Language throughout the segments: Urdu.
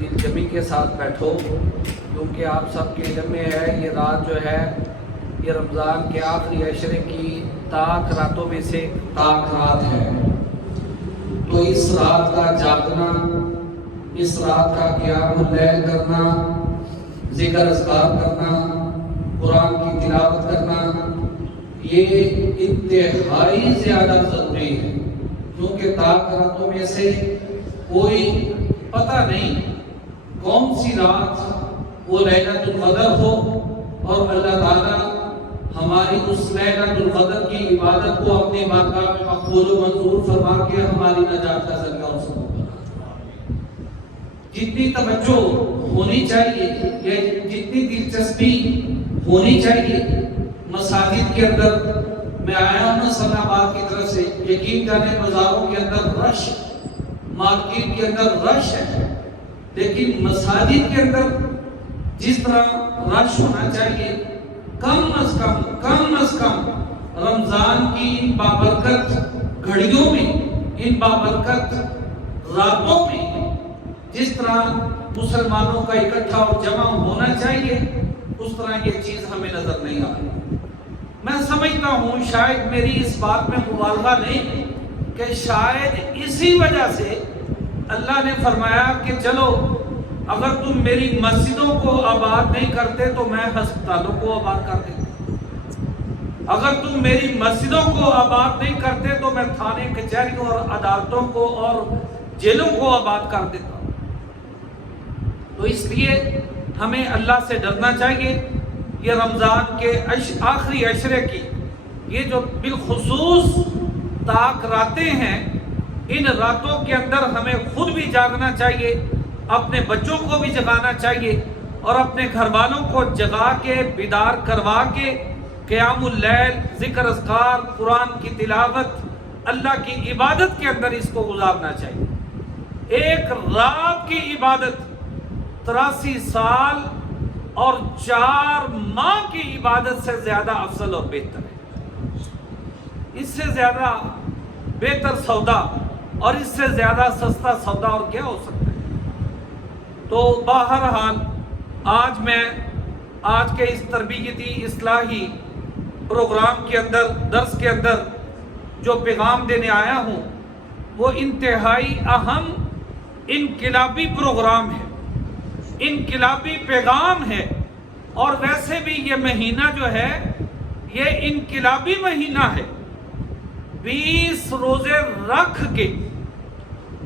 دل جمی کے ساتھ بیٹھو، کیونکہ آپ سب کے علم میں ہے یہ رات جو ہے یہ رمضان کے آخری عشرے کی تاک راتوں میں سے تاک رات ہے۔ تو اس رات کا جاگنا، اس رات کا قیام اللیل کرنا، ذکر اذکار کرنا، قرآن کی تلاوت کرنا، یہ انتہائی زیادہ ضروری ہے، کیونکہ تاک راتوں میں سے کوئی پتہ نہیں کون سی رات وہ لیلۃ القدر ہو، اور اللہ تعالیٰ ہماری اس لیلۃ القدر کی عبادت کو اپنی بارگاہ میں مقبول و منظور فرما کے ہماری نجات کا ذریعہ اور سبب بنا۔ جتنی توجہ ہونی چاہیے یا جتنی دلچسپی ہونی چاہیے مساجد کے اندر، میں آیا ہوں اسلام آباد کی طرف سے، یقین جانے بازاروں کے اندر رش، مارکیٹ کے اندر رش ہے، لیکن مساجد کے اندر جس طرح رش ہونا چاہیے کم از کم رمضان کی ان بابرکت گھڑیوں میں، ان بابرکت راتوں میں جس طرح مسلمانوں کا اکٹھا اور جمع ہونا چاہیے اس طرح یہ چیز ہمیں نظر نہیں آ رہی۔ میں سمجھتا ہوں شاید میری اس بات میں مبالغہ نہیں کہ شاید اسی وجہ سے اللہ نے فرمایا کہ چلو اگر تم میری مسجدوں کو آباد نہیں کرتے تو میں ہسپتالوں کو آباد کر دیتا، اگر تم میری مسجدوں کو آباد نہیں کرتے تو میں تھانے کچہریوں اور عدالتوں کو اور جیلوں کو آباد کر دیتا۔ تو اس لیے ہمیں اللہ سے ڈرنا چاہیے۔ یہ رمضان کے آخری عشرے کی یہ جو بالخصوص تاک راتیں ہیں، ان راتوں کے اندر ہمیں خود بھی جاگنا چاہیے، اپنے بچوں کو بھی جگانا چاہیے، اور اپنے گھر والوں کو جگا کے بیدار کروا کے قیام اللیل، ذکر اذکار، قرآن کی تلاوت، اللہ کی عبادت کے اندر اس کو گزارنا چاہیے۔ ایک رات کی عبادت 83 سال اور 4 ماہ کی عبادت سے زیادہ افضل اور بہتر ہے۔ اس سے زیادہ بہتر سودا اور اس سے زیادہ سستا سودا اور کیا ہو سکتا ہے؟ تو بہرحال آج میں آج کے اس تربیتی اصلاحی پروگرام کے اندر، درس کے اندر جو پیغام دینے آیا ہوں وہ انتہائی اہم انقلابی پروگرام ہے، انقلابی پیغام ہے، اور ویسے بھی یہ مہینہ جو ہے یہ انقلابی مہینہ ہے۔ 20 روزے رکھ کے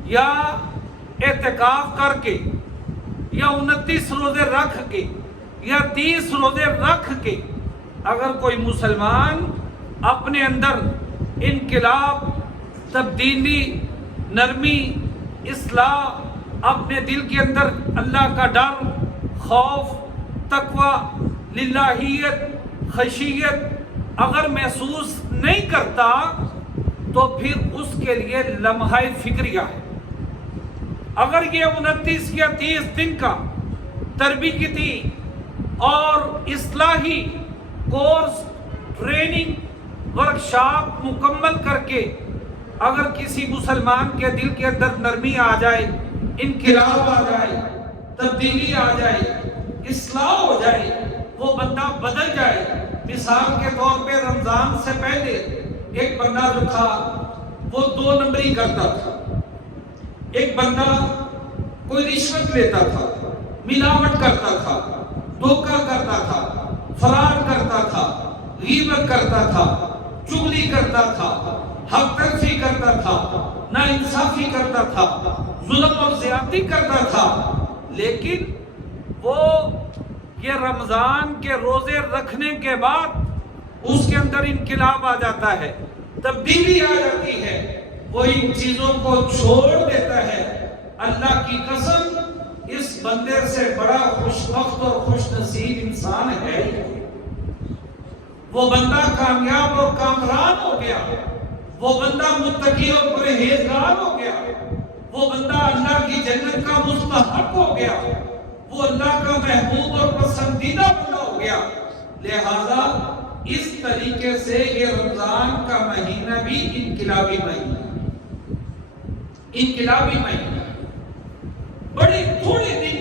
یا اعتکاف کر کے یا 29 روزے رکھ کے یا 30 روزے رکھ کے اگر کوئی مسلمان اپنے اندر انقلاب، تبدیلی، نرمی، اصلاح، اپنے دل کے اندر اللہ کا ڈر، خوف، تقوی، للہیت، خشیت اگر محسوس نہیں کرتا تو پھر اس کے لیے لمحہ فکریہ ہے۔ اگر یہ 29 یا 30 دن کا تربیتی اور اصلاحی کورس، ٹریننگ، ورکشاپ مکمل کر کے اگر کسی مسلمان کے دل کے اندر نرمی آ جائے، انقلاب آ جائے، تبدیلی آ جائے، اصلاح ہو جائے، وہ بندہ بدل جائے۔ مثال کے طور پہ رمضان سے پہلے ایک بندہ جو تھا وہ 2 نمبری کرتا تھا، ایک بندہ کوئی رشوت لیتا تھا، ملاوٹ کرتا تھا، دھوکہ کرتا تھا، فراڈ کرتا تھا، غیبت کرتا تھا، چغلی کرتا تھا، حق تلفی کرتا تھا، ناانصافی کرتا تھا، ظلم اور زیادتی کرتا تھا، لیکن وہ یہ رمضان کے روزے رکھنے کے بعد اس کے اندر انقلاب آ جاتا ہے، تبدیلی آ جاتی ہے، وہ ان چیزوں کو چھوڑ دیتا ہے۔ اللہ کی قسم اس بندے سے بڑا خوش بخت اور خوش نصیب انسان ہے، وہ بندہ کامیاب اور کامران ہو گیا، وہ بندہ متقی اور پرہیزگار ہو گیا، وہ بندہ اللہ کی جنت کا مستحق ہو گیا، وہ اللہ کا محبوب اور پسندیدہ بندہ ہو گیا۔ لہذا اس طریقے سے یہ رمضان کا مہینہ بھی انقلابی مہینہ ہے، انقلابی مہینہ ہے۔ بڑے تھوڑے دن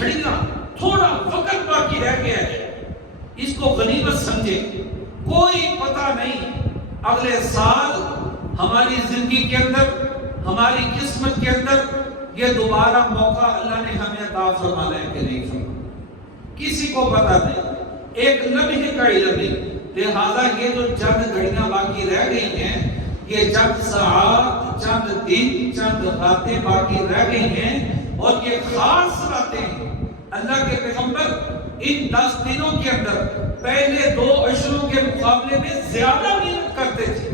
گھڑیاں، تھوڑا وقت باقی رہ گیا ہے، اس کو غنیمت سمجھے. کوئی پتہ نہیں اگلے سال ہماری زندگی کے اندر، ہماری قسمت کے اندر یہ دوبارہ موقع اللہ نے ہمیں عطا فرمانا ہے کہ نہیں فرمانا، کسی کو پتہ نہیں، ایک لمحے کا علم نہیں. لہذا یہ جو چند گھڑیاں باقی رہ گئی ہیں، یہ چند ساعات، چند دن، چند راتیں باقی رہ گئی ہیں، اور یہ خاص راتیں ہیں. اللہ کے پیغمبر ان 10 دنوں کے اندر پہلے 2 عشروں کے مقابلے میں زیادہ محنت کرتے تھے،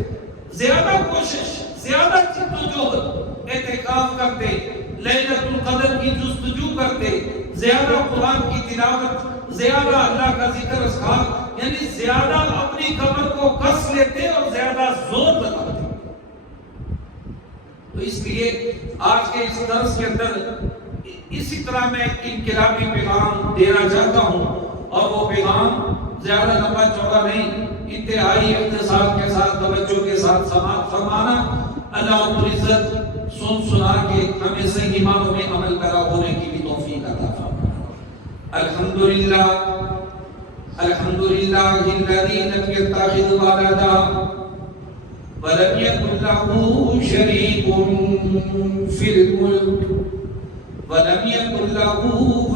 زیادہ کوشش، زیادہ جدوجہد، اعتکاف کرتے، لیلۃ القدر کی جستجو کرتے، زیادہ قرآن کی تلاوت، زیادہ اللہ کا ذکر اذکار، یعنی زیادہ اپنی کمر کو کس لیتے اور زیادہ زور لگاتے. تو اس لیے آج کے اس درس کے اندر اسی طرح میں ایک انقلابی پیغام دینا چاہتا ہوں، اور وہ پیغام زیادہ لمبا چوڑا نہیں، انتہائی اختصار کے ساتھ، توجہ کے ساتھ سماعت فرمانا. اللہ رب العزت سنا کے ہمیں صحیح معنوں میں عمل پیرا ہونے کی بھی توفیق عطا فرمائے. الحمدللہ الحمدللہ الذی لم یتخذ ولدا ولم یکن له شریک فی الملک ولم یکن له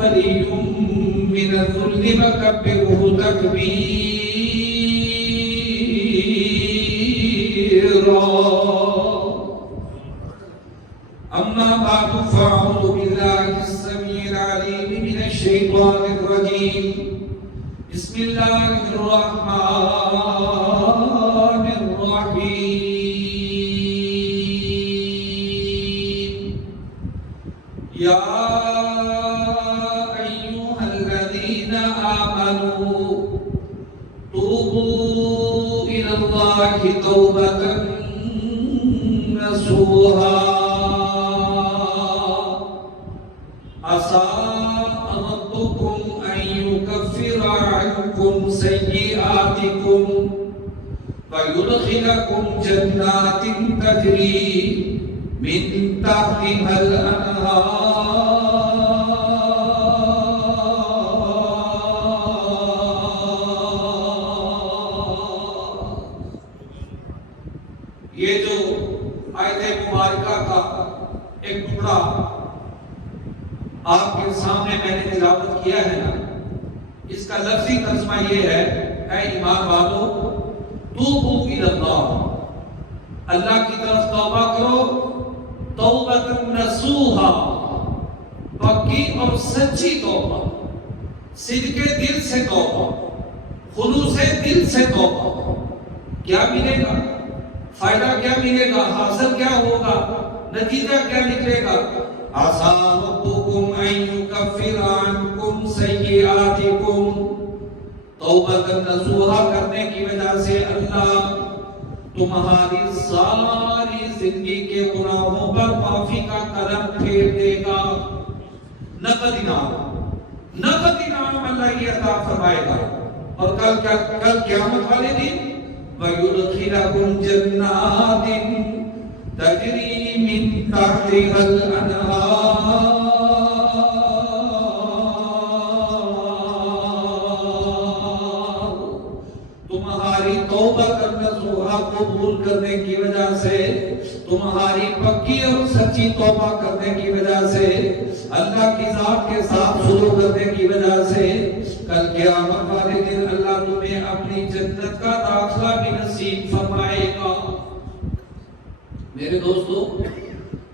ولی من الذل وکبرہ تکبیرا. اما بعد فاعوذ باللہ السمیع العلیم من الشیطان الرجیم. بسم اللہ الرحمن الرحیم. یا ایھا الذین آمنوا توبوا الی اللہ توبۃ نصوحا عسى ربكم أن يكفر عنكم سيئاتكم ويدخلكم جنات تجري من تحتها الأنهار. یہ جو آیت مبارکہ کا ایک ٹکڑا آپ کے سامنے میں نے تلاوت کیا ہے نا، اس کا لفظی ترجمہ یہ ہے، اے ایمان والو توبوا الی اللہ، اللہ کی طرف توبہ کرو، توبۃ نصوحا، پکی اور سچی توبہ، صدق دل سے توبہ، خلوص دل سے توبہ. کیا ملے گا؟ فائدہ کیا ملے گا؟ حاصل کیا ہوگا؟ نتیجہ کیا نکلے گا؟ عسى ربكم أن يكفر عنكم سيئاتكم. توبۃ نصوحا کرنے کی وجہ سے اللہ تمہاری ساری زندگی کے گناہوں پر معافی کا قدم پھیر دے گا. نقد انعام اللہ یہ عطا فرمائے گا. اور کل قیامت والے دن وَيُدْخِلَكُمْ جَنَّاتٍ تجری من تحتها الانہار. تمہاری توبہ نصوحا قبول کرنے کی وجہ سے، تمہاری پکی اور سچی توبہ کرنے کی وجہ سے، اللہ کی ذات کے ساتھ سلوک کرنے کی وجہ سے کل قیامت والے دن اللہ تمہیں اپنی جنت کا داخلہ بھی نصیب فرمائے گا. میرے دوستو،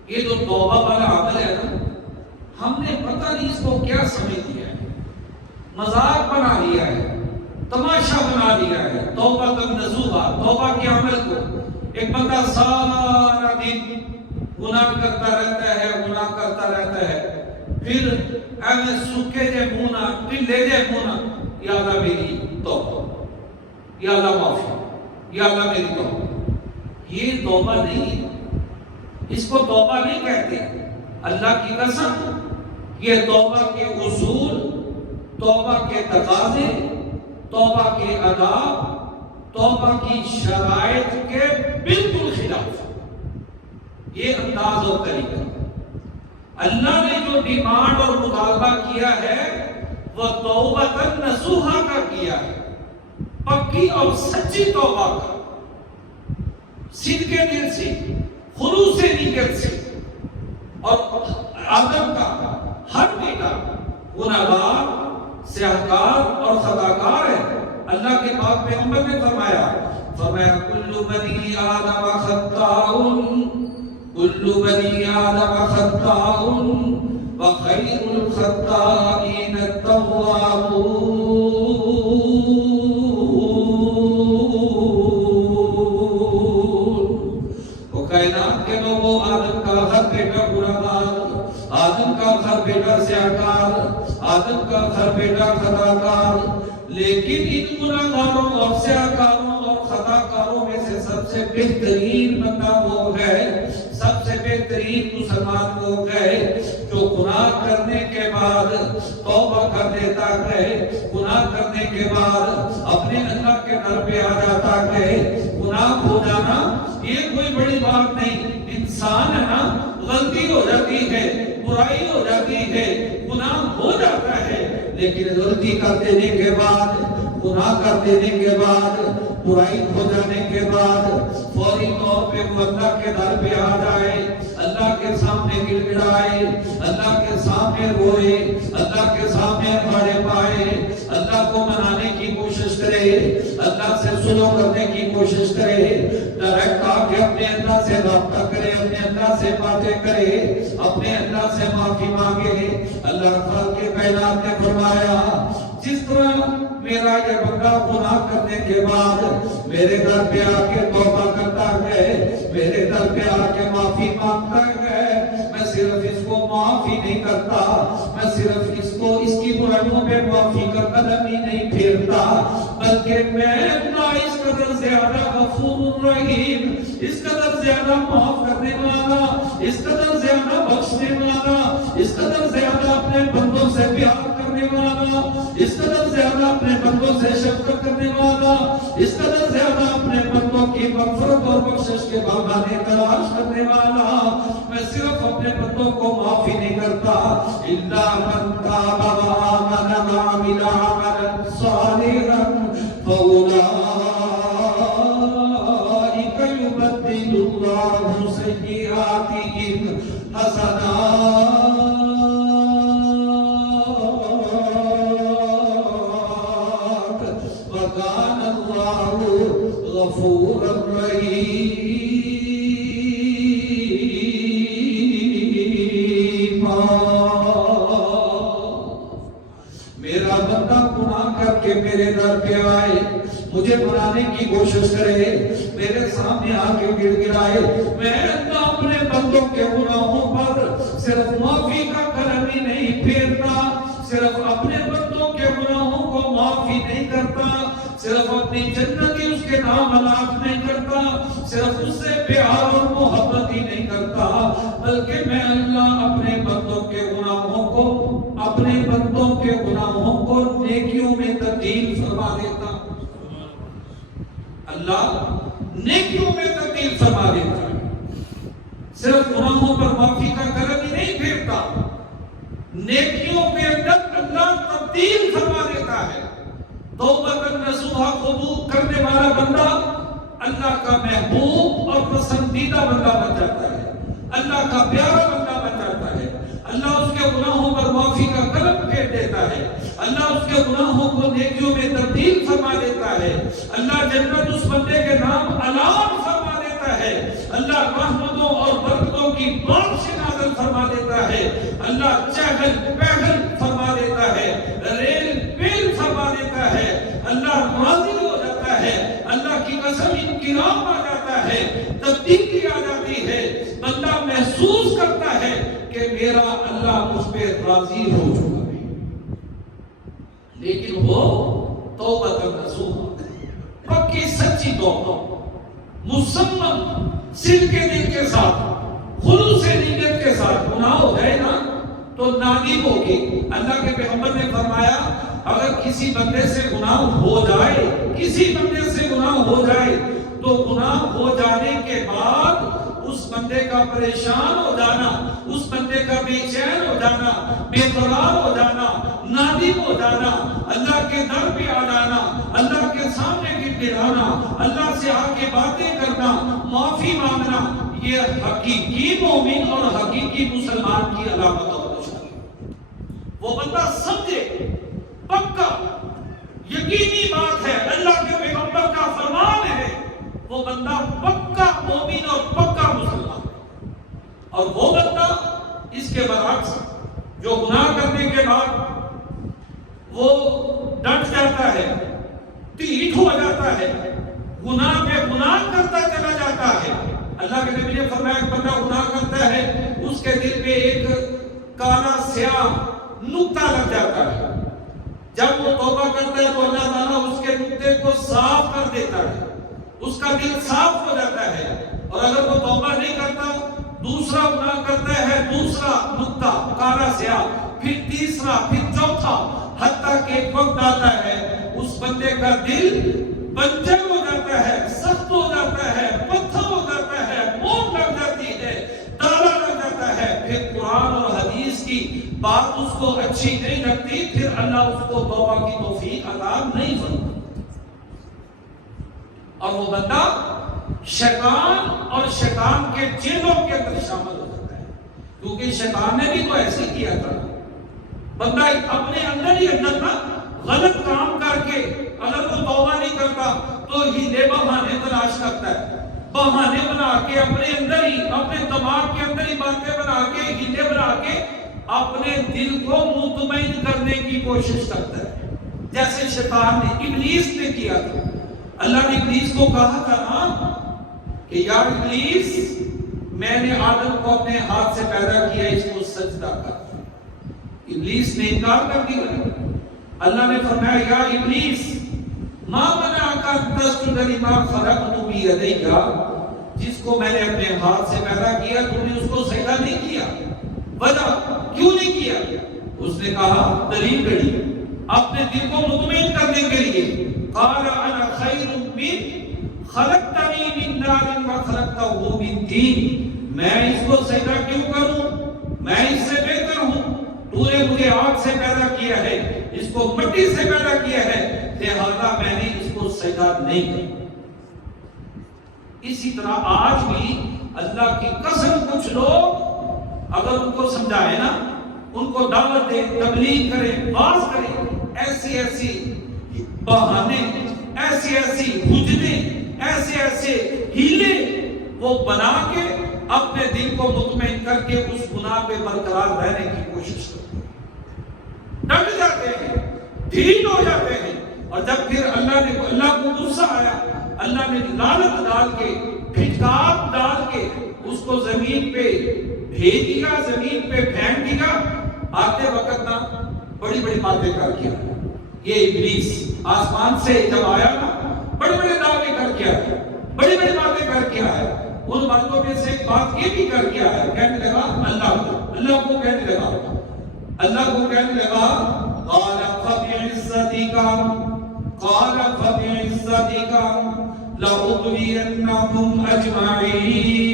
یہ جو توبہ والا عمل ہے نا، ہم نے پتہ نہیں اس کو کیا سمجھ لیا ہے، مذاق بنا لیا ہے، تماشا بنا لیا ہے. توبۃ نصوحا، توبہ کے عمل کو ایک بندہ سارا دن گناہ کرتا رہتا ہے، پھر ایویں سکے جے منہ نہ ٹھنڈے جے منہ نہ، یا اللہ میری توبہ، یا اللہ معافی، یا اللہ میری توبہ. یہ توبہ نہیں ہے، اس کو توبہ نہیں کہتے. اللہ کی قسم، یہ توبہ کے اصول، توبہ کے تقاضے، توبہ کے آداب، توبہ کی شرائط کے بالکل خلاف. یہ انداز اور طریقہ. اللہ نے جو ڈیمانڈ اور مطالبہ کیا ہے وہ توبۃ نصوحہ کا کیا ہے، پکی اور سچی توبہ کا، صدق دل سے، خلوص نیت سے۔ اور آدم کا ہر بیٹا گناہگار، سیاہکار اور خطاکار ہے۔ اللہ کے پاک پیغمبر نے فرمایا کل بنی آدم خطاء، کل بنی آدم خطاء وخیر الخطائین التوابون۔ وہ کائنات کے لوگوں، آدم کا ہر بیٹا گناہگار، آدم کا ہر بیٹا سیاہکار، آدم کا ہر بیٹا خطاکار، لیکن ان گناہگاروں اور سیاہکاروں اور خطاکاروں میں سے سب سے بہترین بندہ وہ ہے، سب سے بہترین مسلمان وہ ہے جو گناہ کرنے کے بعد توبہ کر دیتا ہے، گناہ کرنے کے بعد اپنے اللہ کے در پہ آ جاتا ہے۔ گناہ ہو جانا یہ کوئی بڑی بات نہیں، انسان ہے نا، غلطی ہو جاتی ہے، برائی ہو جاتی ہے، گناہ ہو جاتا ہے، لیکن غلطی کر دینے کے بعد، گناہ کر دینے کے بعد، برائی ہو جانے کے بعد فوری طور پہ وہ اللہ کے در پہ آ جائے، اللہ کے سامنے گڑ گڑائے، اللہ کے سامنے روئے، اللہ کے سامنے بھاڑے پائے، اللہ کو منانے کی کوشش کرے، اللہ سے صلح کرنے کی کوشش کرے، ڈائریکٹ آ کے اپنے اللہ سے رابطہ کرے، اپنے اللہ سے باتیں کرے، اپنے اللہ سے معافی مانگے۔ اللہ خالق کائنات نے فرمایا جس طرح میرا یہ بندہ گناہ کرنے کے بعد میرے در پہ آ کے توبہ کرتا ہے، میرے در پہ آ کے معافی مانگتا ہے، میں صرف اس کو معافی نہیں کرتا، میں صرف اس کو اس کی برائیوں پہ معافی کا قدم ہی نہیں پھیرتا، بلکہ میں اللہ اس قدر زیادہ غفور رحیم، اس قدر زیادہ معاف کرنے والا، اس قدر زیادہ بخشنے والا، اس قدر زیادہ اپنے بندوں سے پیار کرنے والا، اس قدر زیادہ اپنے بندوں سے شفقت کرنے والا، اس قدر زیادہ اپنے بندوں کی مغفرت اور بخشش کے بہانے تلاش کرنے والا، میں صرف اپنے بندوں کو معافی نہیں کرتا، الا من تاب وآمن وعمل عملا صالحا فاولئک یبدل اللہ سیئاتہم حسنات وکان اللہ غفورا رحیما۔ میرا بندہ گناہ کر کے میرے در پہ آئے، مجھے بنانے کی کوشش کرے، میرے سامنے آ کے گڑ گڑائے، میں اللہ اپنے بندوں کے گناہوں پر صرف معافی کا قدم ہی نہیں پھیرتا، صرف اپنے بندوں کے گناہوں کو معافی نہیں کرتا، صرف اپنی جنتی اس کے نام ہلاک نہیں کرتا، صرف اس سے پیار اور محبت ہی نہیں کرتا، بلکہ میں اللہ اپنے بندوں کے گناہوں کو، اپنے بندوں کے گناہوں کو نیکیوں میں تبدیل فرما دیتا۔ اللہ نیکیوں میں تبدیل فرما دیتا ہے، صرف گناہوں پر معافی کا قدم ہی نہیں پھیرتا، نیکیوں کے اندر اللہ تبدیل فرما دیتا ہے۔ توبۃ نصوحہ قبول کرنے والا بندہ اللہ کا محبوب اور پسندیدہ بندہ بن جاتا ہے، اللہ کا پیارا بندہ بن جاتا ہے، اللہ اس کے گناہوں پر معافی کا قدم پھیر دیتا ہے، اللہ اس کے گناہوں کو نیکیوں میں تبدیل فرما دیتا ہے، اللہ جنت اس بندے کے نام اعلان فرما دیتا ہے، اللہ رحمتوں اور برکتوں کی بارش نازل فرما دیتا ہے، اللہ چہل پہل فرما دیتا ہے، ریل پیل فرما دیتا ہے، اللہ راضی ہو جاتا ہے، اللہ کی قسم انقلاب آ جاتا ہے، تبدیلی آ جاتی ہے، بندہ محسوس کرتا ہے کہ میرا اللہ مجھ پہ راضی ہو چکا ہے۔ لیکن وہ توبۃ نصوحہ، پکی سچی توبہ، مصمم صدق دل کے ساتھ، خلوص نیت کے ساتھ گناہ ہو جائے نا تو نادم ہوگی۔ اللہ کے پیغمبر نے فرمایا اگر کسی بندے سے گناہ ہو جائے، کسی بندے سے گناہ ہو جائے تو گناہ ہو جانے کے بعد اس بندے کا پریشان ہو جانا، اس بندے کا بے چین ہو جانا، بے قرار ہو جانا، نادم ہو جانا، اللہ کے در پہ آ جانا، اللہ کے سامنے گر گرانا، اللہ سے آ کے باتیں کرنا، معافی مانگنا، یہ حقیقی مومن اور حقیقی مسلمان کی علامت اور نشانی ہے۔ وہ بندہ سمجھے، پکا یقینی بات ہے، اللہ کے پیغمبر کا فرمان ہے، وہ بندہ پکا مومن اور پکا مسلمان ہے۔ اور وہ بندہ اس کے برعکس جو گناہ کرنے کے بعد وہ ڈٹ جاتا ہے، ٹھیٹ ہو جاتا ہے، گناہ پہ گناہ کرتا چلا جاتا ہے۔ اللہ کے نبی نے فرمایا ایک بندہ گناہ کرتا ہے، اس کے دل پہ ایک کالا سیاہ نقطہ لگ جاتا ہے، جب وہ توبہ کرتا ہے تو اللہ تعالیٰ اس کے نقطے کو صاف کر دیتا ہے، اس کا دل صاف ہو جاتا ہے۔ اور اگر وہ توبہ نہیں کرتا، دوسرا گناہ کرتا ہے، دوسرا نقطہ کالا سیاہ، پھر تیسرا، پھر چوتھا، حتیٰ کہ ایک وقت آتا ہے اس بندے کا دل بنجر ہو جاتا ہے، سخت ہو جاتا ہے، پتھر ہو جاتا ہے، موت لگ جاتی ہے، تالا لگ جاتا ہے، پھر قرآن اور حدیث کی بات اس کو اچھی نہیں لگتی، پھر اللہ اس کو توبہ کی توفیق عطا نہیں فرماتا، اور وہ بندہ شیطان اور شیطان کے چیلوں کے اندر شامل ہو جاتا ہے، کیونکہ شیطان نے بھی تو ایسے کیا تھا، بندہ اپنے اندر ہی اندر نا غلط کام کر کے اگر وہ توبہ نہیں کرتا تو ہیلے بہانے تلاش کرتا ہے، بہانے بنا کے اپنے اندر ہی، اپنے دماغ کے اندر ہی باتیں بنا کے، ہیلے بنا کے اپنے دل کو مطمئن کرنے کی کوشش کرتا ہے، جیسے شیطان نے، ابلیس نے کیا تھا۔ اللہ نے ابلیس کو کہا تھا نا کہ یا ابلیس، میں نے آدم کو اپنے ہاتھ سے پیدا کیا، اس کو سجدہ کر۔ ابلیس نے انکار کر دیا۔ اللہ نے فرمایا یا ابلیس ما منعک ان تسجد لما خلقت بیدی، جس کو میں نے اپنے ہاتھ سے پیدا کیا تو نے اس کو سجدہ نہیں کیا، وجہ کیوں نہیں کیا؟ اس نے کہا، دلیل گڑی اپنے دل کو مطمئن کرنے کے لیے، قال انا خیر من خلقتنی من نار وخلقته من طین، میں اس کو سجدہ کیوں کروں، میں اس سے بہتر ہوں، تو نے مجھے آگ سے پیدا کیا ہے، اس کو مٹی سے پیدا کیا ہے، لہذا میں نے اس کو سجدہ نہیں کیا۔ اسی طرح آج بھی اللہ کی قسم کچھ لوگ اگر ان کو سمجھائے نا، ان کو دعوت دے، تبلیغ کرے، واز کرے، ایسی ایسی بہانے، ایسی ایسی حجتیں، ایسے ایسے ہیلے وہ بنا کے اپنے دل کو مطمئن کر کے اس گناہ پہ برقرار رہنے کی کوشش کرتے ہیں، ڈٹ جاتے ہیں، ڈھیل ہو جاتے ہیں، اور جب پھر اللہ کو غصہ آیا، اللہ نے لعنت ڈال کے، پھٹکار ڈال کے اس کو زمین پہ بھیج دیا، زمین پہ پھینک دیا، آتے وقت نا بڑی بڑی باتیں کر کیا۔ یہ ابلیس آسمان سے جب آیا نا، بڑے بڑے دعوے کر کے آیا، بڑی بڑی باتیں کر کے آیا، ان باتوں میں سے ایک بات یہ بھی کر کے آیا، کہنے لگا اللہ کو کہنے لگا قال فبعزتك لأغوينهم أجمعين،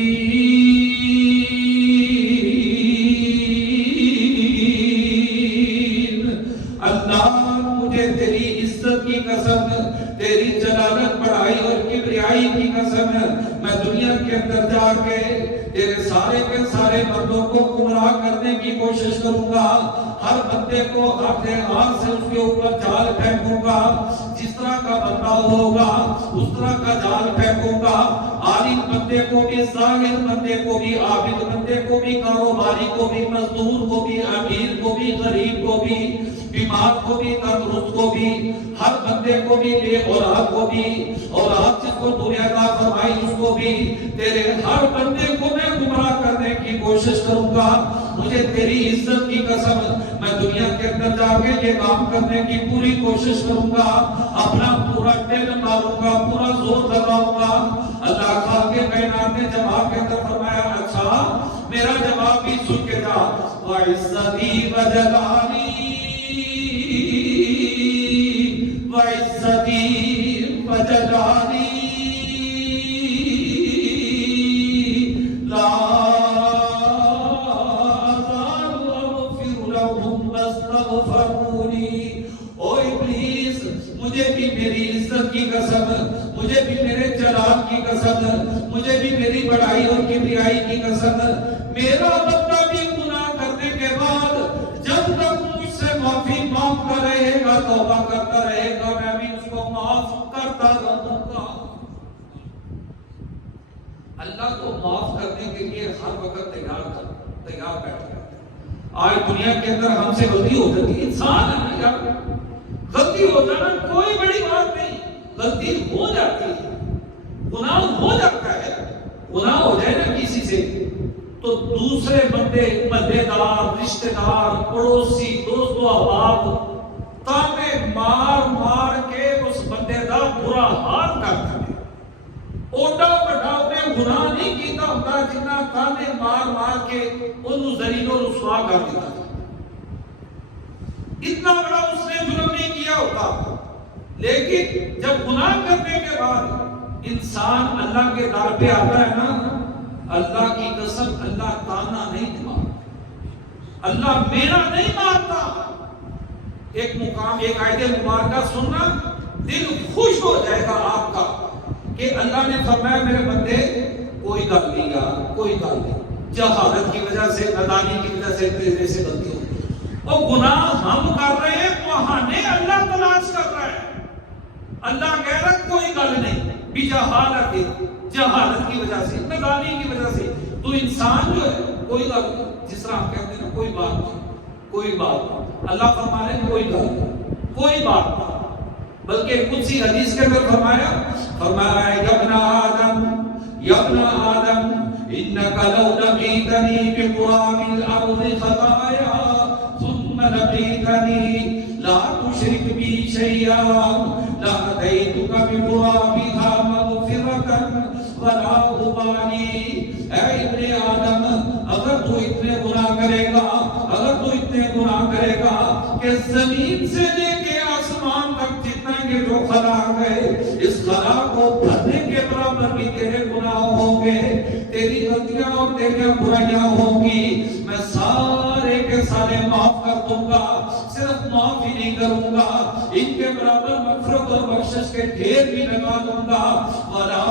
اللہ مجھے تیری عزت کی قسم، تیری جلالت بڑائی اور کبریائی کی قسم، میں دنیا کے اندر جا کے تیرے سارے کے سارے بندوں کو گمراہ کرنے کی کوشش کروں گا، ہر بندے کو اپنے ہاتھ سے اس کے اوپر جال پھینکوں گا، جس طرح کا بندہ ہوگا اس طرح کا جال پھینکوں گا، عالم بندے کو بھی، ظاہر بندے کو بھی، عابد بندے کو بھی، کاروباری کو بھی، مزدور کو بھی، امیر کو بھی، غریب کو بھی، بیمار کو بھی، تندرست کو بھی، ہر بندے کو بھی، بے اولاد کو بھی، اولاد جس کو تو نے عطا فرمائی اس کو بھی، تیرے ہر بندے کو میں گمراہ کرنے کی کوشش کروں گا، مجھے تیری عزت کی قسم، میں دنیا کے اندر جا کے یہ کام کرنے کی پوری کوشش کروں گا، اپنا پورا دل ماروں گا، پورا زور لگاؤں گا۔ اللہ خالق کائنات نے جواب کے اندر فرمایا، اچھا میرا جواب بھی سن کے جا، وَعِزَّتِي وَجَلَالِي وَعِزَّتِي وَجَلَالِي ثم استغفروني. او ابلیس مجھے بھی میری عزت کی قسم، مجھے بھی میرے جلال کی قسم، مجھے بھی میری بڑائی اور کبریائی کی قسم، میرا بندہ بھی گناہ کرنے کے بعد جب تک مجھ سے معافی مانگتا رہے گا، توبہ کرتا رہے گا، میں بھی اس کو معاف کرتا رہوں گا. اللہ کو معاف کرنے کے لیے ہر وقت تیار بیٹھا ہے. آج دنیا کے اندر ہم سے غلطی ہو جاتی ہے، انسان ہے نا یار، غلطی ہو جانا کوئی بڑی بات نہیں، غلطی ہو جاتی ہے، گناہ ہو جاتا ہے. گناہ ہو جائے نا کسی سے تو دوسرے بندے، محلے دار، رشتہ دار، پڑوسی، دوست و احباب تانے مار مار کے اس بندے دا برا حال کرتے ہیں. اوٹا بٹا نے گناہ نہیں کیتا ہوتا جتنا تانے مار مار کے انہوں ذلیل و رسوا کر دیتا تھا. اتنا بڑا اس نے جرم نہیں کیا ہوتا، لیکن جب گناہ کرنے کے بعد انسان اللہ کے در پہ آتا ہے نا، اللہ کی قسم اللہ تانا نہیں مارتا، اللہ میرا نہیں مارتا. ایک مقام، ایک آیت مبارکہ سننا دل خوش ہو جائے گا آپ کا کہ اللہ نے فرمایا میرے بندے کوئی گل نہیں یار، کوئی گل نہیں، جہالت کی وجہ سے، نادانی کی وجہ سے تیرے سے غلطی ہو گئی. اور گناہ ہم کر رہے ہیں، بہانے اللہ تلاش کر رہا ہے. اللہ کہہ رہا ہے کوئی گل نہیں، بھی جہالت کی وجہ سے، نادانی کی وجہ سے تو انسان جو ہے کوئی گل نہیں. جس طرح ہم کہتے ہیں نا کوئی بات نہیں، کوئی بات نہیں، اللہ فرما رہے ہیں کوئی گل نہیں، کوئی بات نہیں. بلکہ قدسی حدیث کے اندر فرمایا ہے یا ابن آدم انک لو لقیتنی بقراب الارض خطایا ثم لقیتنی لا تشرک بی شیئا لاتیتک بقرابها مغفرتا ولا ابالی. اے ابن آدم اگر تو اتنے گناہ کرے گا کہ زمین سے لے کے آسمان تک جتنا یہ جو خلا ہے اس خلا کو بھرنے کے برابر بھی تیرے گناہ ہوں گے، تیری غلطیاں اور تیری برائیاں ہوں گی، میں سارے کے سارے معاف کر دوں گا. صرف معاف ہی نہیں کروں گا، ان کے برابر مغفرت اور بخشش کے ڈھیر بھی لگا دوں گا. ولا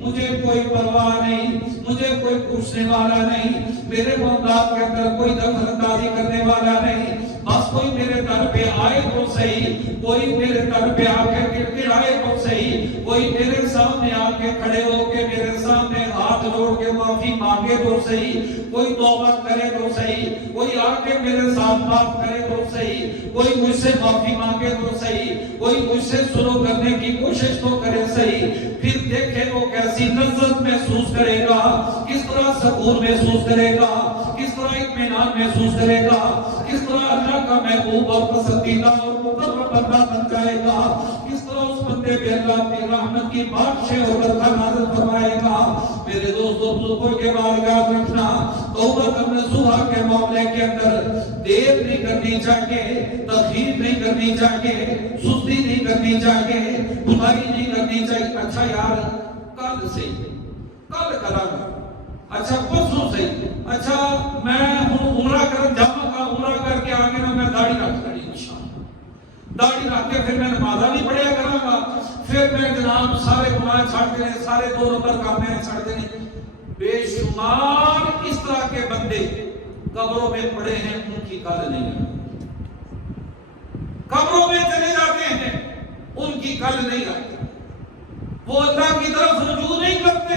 مجھے کوئی پرواہ نہیں، مجھے کوئی پوچھنے والا نہیں، میرے معاملات کے اندر کوئی دخل اندازی کرنے والا نہیں. بس کوئی میرے در پہ آئے تو صحیح، کوئی میرے در پہ آ کے گڑگڑائے تو صحیح، کوئی میرے سامنے آ کے کھڑے ہو کے میرے سامنے ہاتھ جوڑ کے معافی مانگے تو صحیح، کوئی توبہ کرے تو صحیح، کوئی آ کے میرے ساتھ بات کرے تو صحیح، کوئی مجھ سے معافی مانگے تو صحیح، کوئی مجھ سے سلو کرنے کی کوشش تو کرے صحیح. پھر دیکھے وہ کیسی لذت محسوس کرے گا، کس طرح سکون محسوس کرے گا، کس طرح اطمینان محسوس کرے گا، کس طرح اللہ کا محبوب اور پسندیدہ اور مقرب بندہ بن جائے گا، کس طرح اس بندے پہ اللہ کی رحمت کی بارشیں اور برکات نازل فرمائے گا. میرے دوستوں بزرگوں کے بعد یاد رکھنا، توبہ نصوحہ کے معاملے کے اندر دیر نہیں کرنی چاہیے، تاخیر نہیں کرنی چاہیے، سستی نہیں کرنی چاہیے، بھلائی نہیں کرنی چاہیے. اچھا یار کل کرا گا، اچھا پرسوں سے، اچھا میں عمرہ کر جاؤں گا، عمرہ کر کے آگے نا میں داڑھی رکھ کر انشاءاللہ، داڑھی رکھ کے پھر میں نمازہ نہیں پڑھیا کروں گا، پھر میں جناب سارے گناہ چھاڑ دینے، سارے 2 نمبر کام میں چھاڑ دینے. بے شمار اس طرح کے بندے قبروں میں پڑے ہیں، ان کی کل نہیں آتی. قبروں میں چلے جاتے ہیں، ان کی کل نہیں آتی. وہ اللہ کی طرف رجوع نہیں کرتے.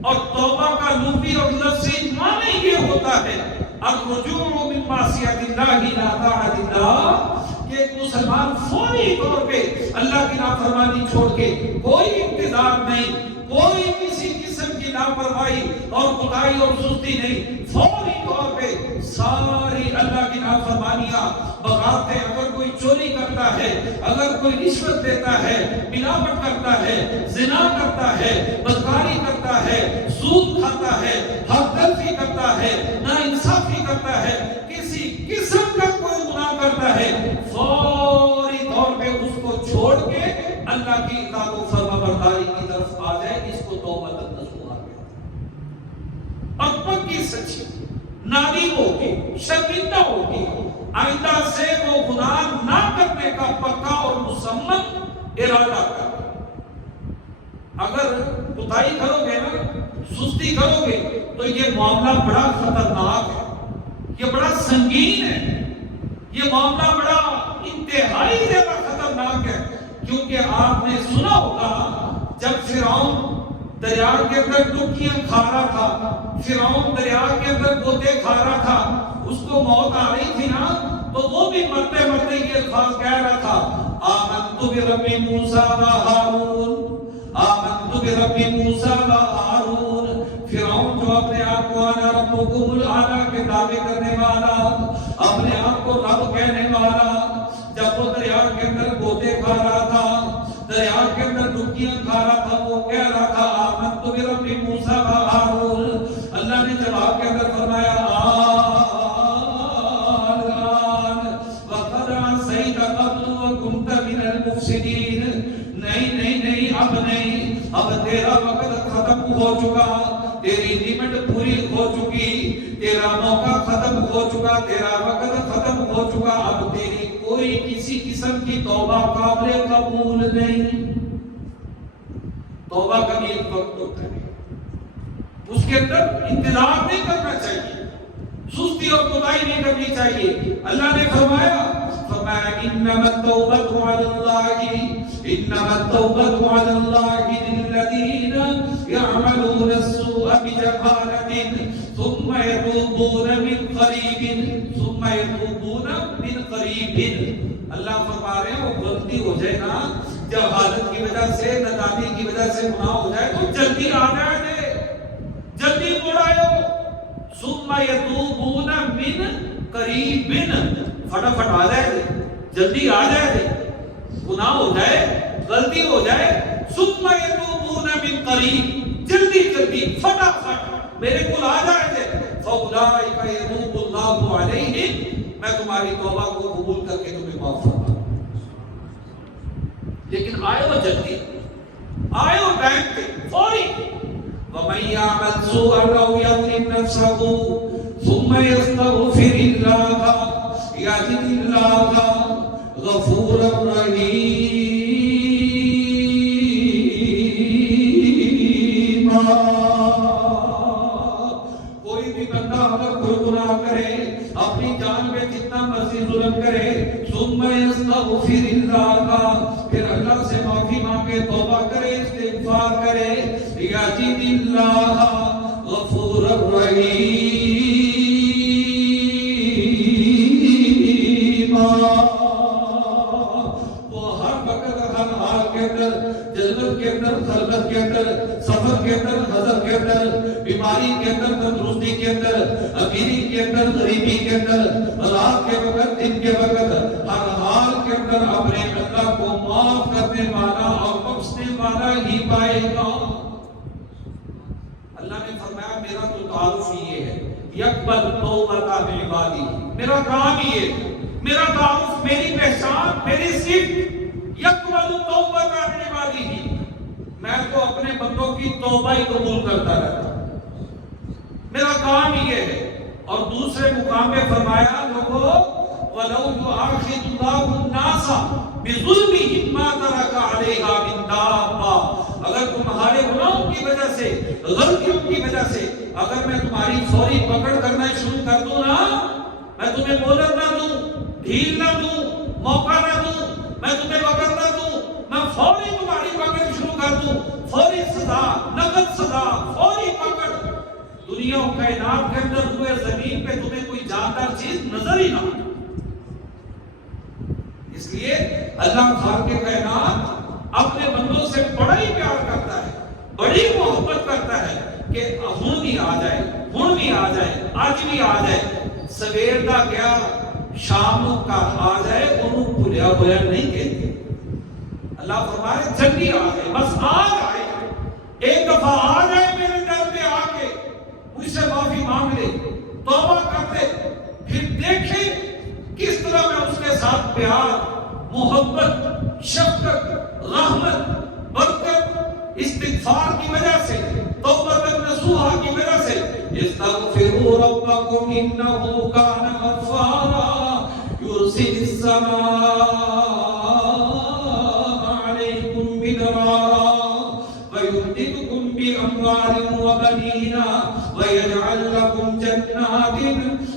اور توبہ کا لفظی اور لفظی معنی یہ ہوتا ہے الرجوع من معصیت اللہ الی طاعت اللہ، کہ مسلمان فوری طور پہ اللہ کی نافرمانی چھوڑ کے کوئی انتظار نہیں، کوئی کسی قسم کی لاپرواہی اور کوتاہی اور سستی نہیں، فوری طور پہ ساری اللہ کی نافرمانیاں بغاتے. اگر کوئی چوری کرتا ہے، اگر کوئی رشوت دیتا ہے، ملاوٹ کرتا ہے، زنا کرتا ہے، بدکاری کرتا ہے، سود کھاتا ہے، حق تلفی کرتا ہے، ناانصافی کرتا ہے، کسی قسم کا کوئی گناہ کرتا ہے، فوری طور پہ اس کو چھوڑ کے اللہ کی اطاعت و فرمانبرداری کی طرف آ جائے. اس کو توبہ نصوحہ کہتے ہیں. سچی، نادم ہوگی، شرمندہ ہوگی، آئندہ سے وہ گناہ نہ کرنے کا پکا اور مسمم ارادہ کر۔ اگر کوتاہی کرو گے نا، سستی کرو گے تو یہ معاملہ بڑا خطرناک ہے، یہ بڑا سنگین ہے، یہ معاملہ بڑا انتہائی زیادہ خطرناک ہے۔ کیونکہ آپ نے سنا ہوگا جب فرعون دریا کے اندر ڈبکیاں کھا رہا تھا، فرعون دریا کے اندر غوطے کھا رہا تھا، اس کو موت آ رہی تھی نا، تو وہ بھی مرتے مرتے یہ الفاظ کہہ رہا تھا، آمنت برب موسیٰ و ہارون، آمنت برب موسیٰ و ہارون۔ فرعون جو اپنے آپ کو انا ربکم الاعلی کے دعوے کرنے والا، اپنے آپ کو رب کہنے والا، جب وہ دریا کے اندر غوطے کھا رہا تھا، دریا کے اندر ڈبکیاں کھا رہا تھا، وہ کہہ رہا تھا آمنت برب موسیٰ و ہارون۔ اللہ نے جواب کے اندر فرمایا نہیں، اب نہیں، اب تیرا وقت ختم ہو چکا، تیری لمٹ پوری ہو چکی، تیرا موقع ختم ہو چکا، تیرا وقت ختم ہو چکا، اب تیری کوئی کسی قسم کی توبہ قابل قبول نہیں۔ توبہ کا بھی ایک وقت ہوتا ہے، اس کے اندر انتظار نہیں کرنا چاہیے، سستی اور کوتاہی نہیں کرنی چاہیے۔ اللہ نے فرمایا انما التوبة على الله للذين يعملون السوء بجهالة ثم يتوبون من قريب۔ اللہ فرما رہے ہیں وہ غلطی ہو جائے نا، جہالت کی وجہ سے، نادانی کی وجہ سے گناہ ہو جائے تو جلدی آ جائے، جلدی موڑ آئے، ثم يتوبون من قریب، فٹافٹ آ جائے، جلدی آ جائے، گناہ ہو جائے، غلطی ہو جائے، ثم يتوبون من قریب، جلدی جلدی فٹافٹ میرے کو آ جائے، فاولئک یتوب اللہ علیہم، میں تمہاری توبہ کو قبول کر کے تمہیں معاف فرما۔ لیکن آئے وہ جلدی، آئے وہ ٹائم پہ، فوری۔ وَمَن يَعْمَلْ سُوءًا أَوْ يَظْلِمْ نَفْسَهُ ثم يستغفر الله يجد الله غفورا رحيما۔ کوئی بھی بندہ اگر کوئی گناہ کرے، اپنی جان میں جتنا مرضی ظلم کرے، ثم يستغفر الله، پھر اللہ سے معافی مانگے، توبہ کرے، استغفار کرے، يجد الله غفورا رحيما۔ خلقت کے اندر، سفر کے اندر، حضر کے اندر، بیماری کے اندر، تندرستی کے اندر، امیری کے اندر، غریبی کے اندر، رات کے وقت، دن کے وقت، ہر حال کے اندر اپنے اللہ کو معاف کرنے والا اور بخشنے والا ہی پائے گا۔ اللہ نے فرمایا میرا تو تعارف یہ ہے، یقبل توبۃ عبادی، میرا کام یہ ہے، میرا تعارف، میری پہچان، میری صفت، یقبل توبۃ عبادی، میں تو اپنے بندوں کی توبہ ہی قبول کرتا رہتا ہوں، میرا کام یہ ہے۔ اور دوسرے مقام میں فرمایا لوگوں وَلَوْ يُؤَاخِذُ اللَّهُ النَّاسَ بِظُلْمِهِمْ مَا تَرَكَ عَلَيْهَا مِن دَابَّةٍ، اگر تمہارے گناہوں کی وجہ سے، غلطیوں کی وجہ سے اگر میں تمہاری فوری پکڑ کرنا شروع کر دوں نا، میں تمہیں مہلت نہ دوں، ڈھیل نہ دوں، موقع نہ دوں، میں تمہیں وقت نہ دوں، میں فوری تمہاری پکڑ شروع کر دوں، فوری سزا، نقد سزا، فوری پکڑ، دنیا و کائنات کے اندر ہوئے زمین پہ تمہیں کوئی جاندار چیز نظر ہی نہ آتی۔ اس لیے اللہ خالق کائنات اپنے بندوں سے بڑا ہی پیار کرتا ہے، بڑی محبت کرتا ہے کہ ہن بھی آ جائے، ہن بھی آ جائے، آج بھی آ جائے، سویر دا گیا شام کا آ جائے، انہوں بھولیا ہوا نہیں کہتے۔ اللہ فرمائے جلدی آ جائے، بس آ جائے، ایک دفعہ آ جائے میرے در پہ آ کے مجھ سے معافی مانگ لے، توبہ کر دے، پھر دیکھے کس طرح میں اس کے ساتھ پیار، محبت، شفقت، رحمت، برکت، استغفار کی وجہ سے، توبہ نصوحہ کی وجہ سے استغفروا ربكم انه كان غفارا يرسل السماء عليكم مدرارا ويمددكم بأموال وبنين ويجعل لكم جنات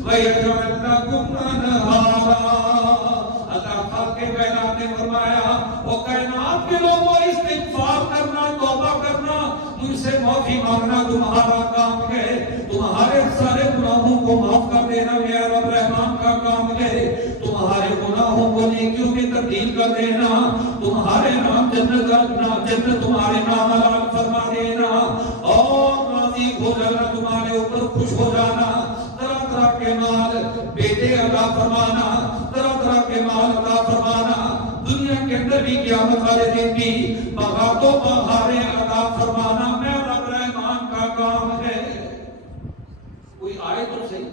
ويجعل لكم أنهارا. اللہ خالق کائنات نے فرمایا او کائنات کے لوگوں استغفار کرنا، توبہ کرنا، مجھ سے معافی مانگنا تمہارا کام ہے، تمہارے سارے گناہوں کو معاف کر دینا میرا رب رحمان کا کام ہے، تمہارے گناہوں کو نیکیوں میں تبدیل کر دینا، تمہارے نام جنت تمہارے نام حلال فرما دینا اور راضی ہو جانا، تمہارے اوپر خوش ہو جانا، طرح طرح کے مال بیٹے عطا فرمانا، طرح طرح کے مال عطا فرمانا، دنیا کے اندر بھی قیامت والے دن بھی بغاتوں بہاریں عطا فرمانا میرا رب رحمان کا کام ہے. کوئی آئے تو صحیح،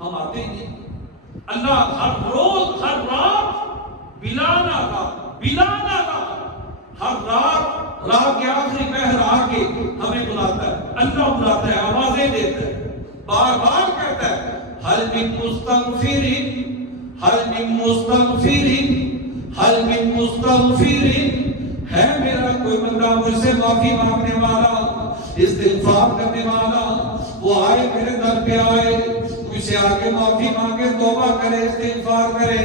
ہم آتے ہی نہیں. اللہ ہر روز ہر رات بلا ناغہ ہر رات کے آخری پہر آ کے ہمیں بلاتا ہے. اللہ بلاتا ہے، آوازیں دیتا ہے، بار بار کہتا ہے حل من مستغفرین ہے میرا کوئی بندہ مجھ سے معافی مانگنے والا، استغفار کرنے والا، وہ آئے میرے در پہ آئے، مجھ سے آگے معافی مانگے، توبہ کرے، استغفار کرے،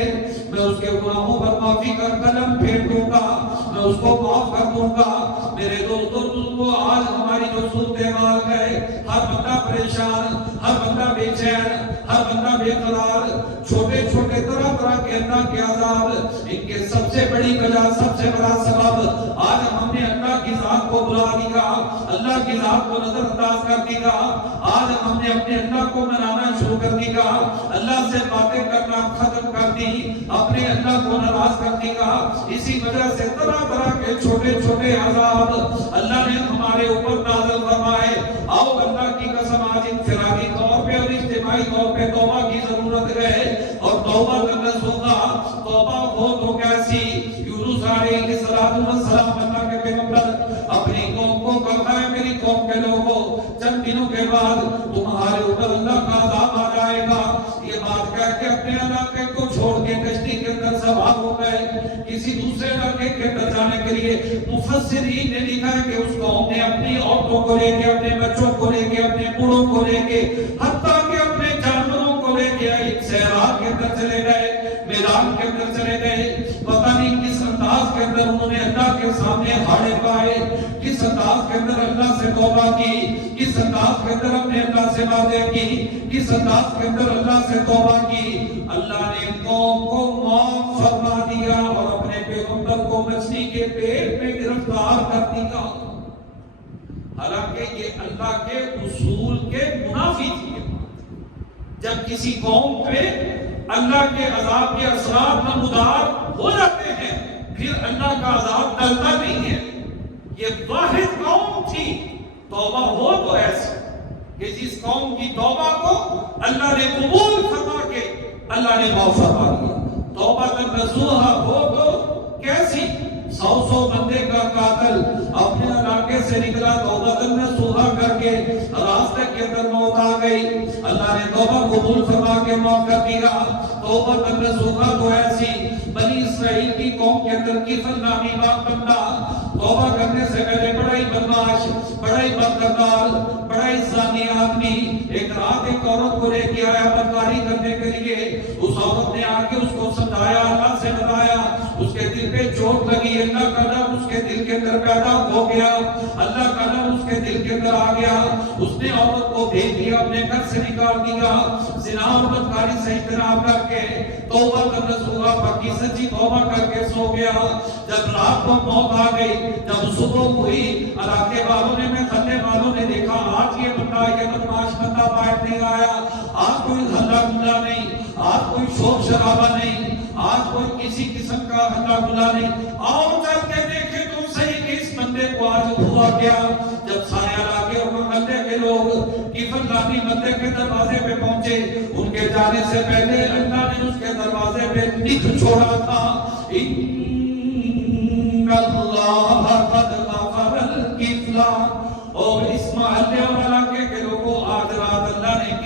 میں اس کے گناہوں پر معافی کا قلم پھیر دوں گا، میں اس کو معاف کر دوں گا. میرے دوستوں بزرگوں، آج ہماری جو صورتحال ہے، ہر بندہ پریشان، ہر بندہ بے چین، ہر بندہ بے قرار، چھوٹے چھوٹے طرح طرح کے اللہ کے عذاب، ان کے سب سے بڑی وجہ، سب سے بڑا سبب آج ہم نے اللہ کی ذات کو بلا دیا، اللہ کی ذات کو نظر انداز کر دیا. آج ہم نے اپنے اللہ کو منانا شروع کر دیا، اللہ سے باتیں کرنا ختم کر دی، اپنے اللہ کو ناراض کر دیا. اسی وجہ سے طرح طرح کے چھوٹے چھوٹے عذاب اللہ نے ہمارے اوپر نازل فرمائے. آؤ اللہ کی قسم آج انفرادی طور پہ اور اجتماعی طور پہ توبہ کی ضرورت ہے، اور توبہ کرنا ہوگا. توبہ ہو تو کیسی؟ یونس علیہ السلام اللہ کے پیغمبر اپنی قوم کو کہا ہے میری قوم کے لوگوں چند دنوں کے بعد تمہارے اوپر اللہ کا عذاب آ جائے گا. یہ بات کہہ کے اپنے علاقے کو چھوڑ کے کشتی کے اندر سوار ہو گئے کسی دوسرے علاقے کے اندر جانے کے لیے. مفسرین نے لکھا ہے کہ اس قوم نے اپنی عورتوں کو لے کے، اپنے بچوں کو لے کے، اپنے بوڑھوں کو لے کے، حتیٰ کہ اپنے جانوروں کو لے کے ایک صحرا کے اندر چلے گئے، میدان کے اندر چلے گئے. پتہ نہیں کس انداز کے اندر انہوں نے اللہ کے سامنے ہاڑے پائے، کس انداز کے اندر اللہ سے توبہ کی، کس انداز کے اندر اپنے اللہ سے باتیں کی، کس انداز کے اندر اللہ سے توبہ کی. اللہ نے قوم کو معاف فرما دیا اور اپنے پیغمبر کو مچھلی کے پیٹ میں گرفتار کر دیا. حالانکہ یہ اللہ کے اصول کے منافی تھی. جب کسی قوم پہ اللہ کے عذاب کے اثرات نمودار ہو جاتے ہیں پھر اللہ کا عذاب ٹلتا نہیں ہے. یہ واحد قوم تھی. توبہ ہو تو ایسے کہ جس قوم کی توبہ کو اللہ نے قبول فرما کے اللہ نے معاف فرما دیا. توبہ نصوحہ ہو تو کیسی؟ 100 بندے کا قاتل اپنے علاقے سے نکلا، توبہ نصوحہ کر کے راستے کے اندر موت آ گئی، اللہ نے توبہ قبول فرما کے معاف کر دیا. توبہ نصوحہ تو ایسی بنی اسرائیل کی قوم کے اندر کفل نامی بندہ توبہ کرنے سے پہلے بڑا ہی بدماش، بڑا ہی بدکردار، بڑا ہی زانی آدمی ایک رات ایک عورت کو لے کے آیا بدکاری کرنے کے لیے. اس عورت نے آ کے اس کو سمجھایا، اللہ سے بتایا، اس کے دل پہ چوٹ لگی، اللہ کا ڈر اس کے دل کے اندر پیدا ہو گیا، اللہ کا ڈر اس کے دل کے اندر آ گیا. اس نے عورت کو بھیج دیا، اپنے گھر سے نکال دیا، زنا اور بدکاری سے اجتناب کر کے توبہ نصوحہ پاکی سچی توبہ کر کے سو گیا. جب رات کو موت آ گئی، جب صبح ہوئی، علاقے والوں نے، محلے والوں نے دیکھا آج یہ بندہ، یہ بدماش بندہ باہر نہیں آیا، آج کوئی ہلا گلا نہیں، آج کوئی شور شرابہ نہیں، آج کوئی کسی قسم کا ہلا گلا نہیں. آؤ چل کے دیکھیں تو صحیح کہ اس بندے کو آج ہوا کیا. جب سارے علاقے اور محلے کے لوگ کفن لامی بندے کے دروازے پہ پہنچے، ان کے جانے سے پہلے اللہ نے اس کے دروازے پہ لکھ چھوڑا تھا ان اللہ قد غفر الکفلا. اور اس محلے اور علاقے کے لوگوں آج رات اللہ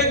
1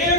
1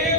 1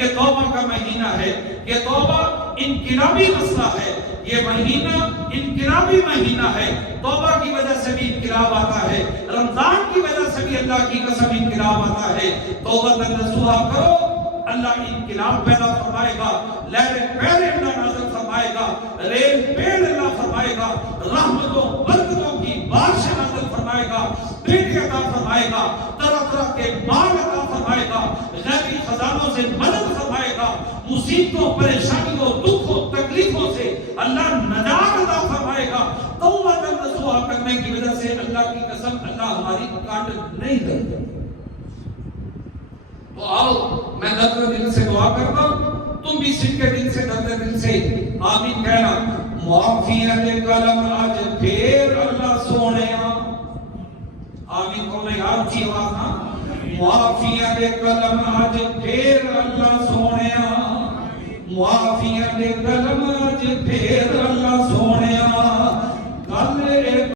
یہ توبہ کا مہینہ ہے، یہ توبہ انقلابی مسئلہ ہے، یہ مہینہ انقلابی مہینہ ہے، توبہ کی وجہ سے بھی انقلاب آتا ہے، رمضان کی وجہ سے بھی اللہ کی قسم انقلاب آتا ہے۔ توبہ نصوحا کرو، اللہ انقلاب پیدا فرمائے گا، لہریں پہرے اللہ نازل فرمائے گا، ریل پیڑ اللہ فرمائے گا، رحمتوں برکتوں کی بارشیں نازل فرمائے گا، بیٹی عطا فرمائے گا، طرح طرح کے مال عطا فرمائے گا، غیبی خزانوں سے مدد فرمائے گا، مصیبتوں پریشانیوں دکھوں تکلیفوں سے اللہ نجات عطا فرمائے گا۔ توبہ نصوحا کرنے کی وجہ سے اللہ کی قسم اللہ ہماری کاٹ نہیں کرتا۔ تو آؤ میں درد دل سے دعا کرتا ہوں، تم بھی سن کے دل سے درد دل سے آمین کہنا۔ معافیت قلم آج پھر اللہ سونیا، آمین کو میں اونچی آواز ہاں، معافیت قلم آج پھر اللہ سونیا، معافیت قلم آج پھر